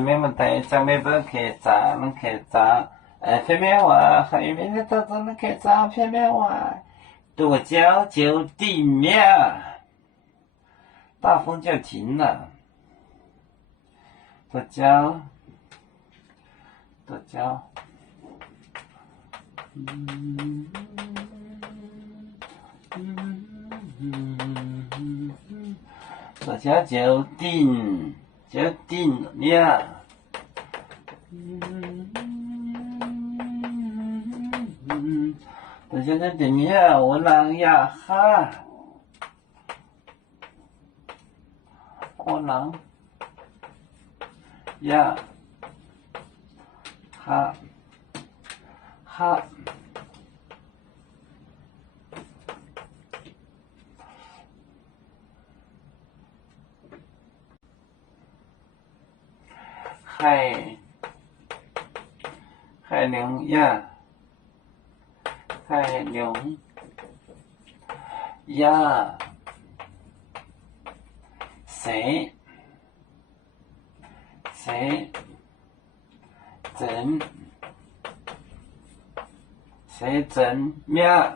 没问题，长辈不可以砸，能可以砸。phía bên ngoài还有面的豆子能可以砸phía bên ngoài，剁椒就地面，大风就停了。剁椒，剁椒，剁椒就定面。剁椒就定面，我啷呀哈，我啷呀哈哈。海龙呀，海龙呀，谁整面？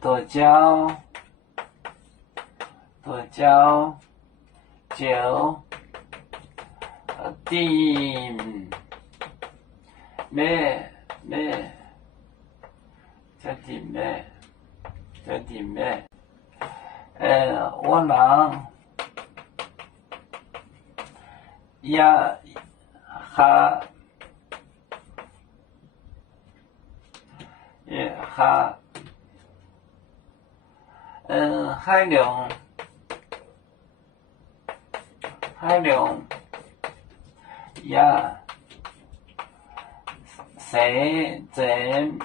剁椒就定面，就定面。我啷呀哈也哈。海龙呀，谁整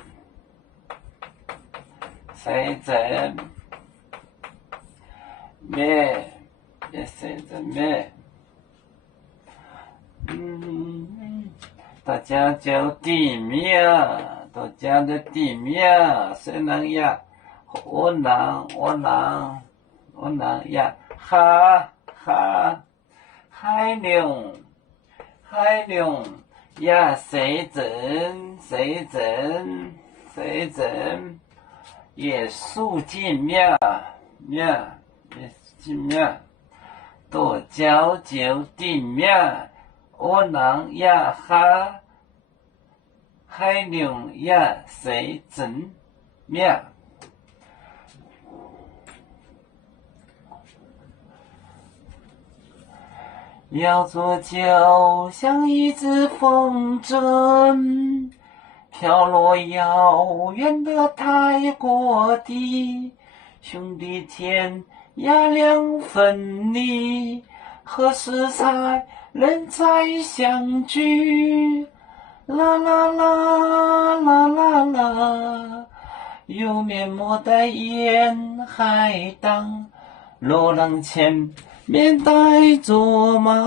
面？谁整面？大家就地面，大家的地面，谁能呀？我能呀，哈，海龙呀，谁整也竖进面，剁椒就地面，我能呀哈，海龙呀，谁整面？要做就像一只风筝，飘落遥远的泰国地，兄弟天涯两分离，何时才能再相聚？啦啦啦啦啦啦，有面膜的沿海荡，罗浪前面带着马。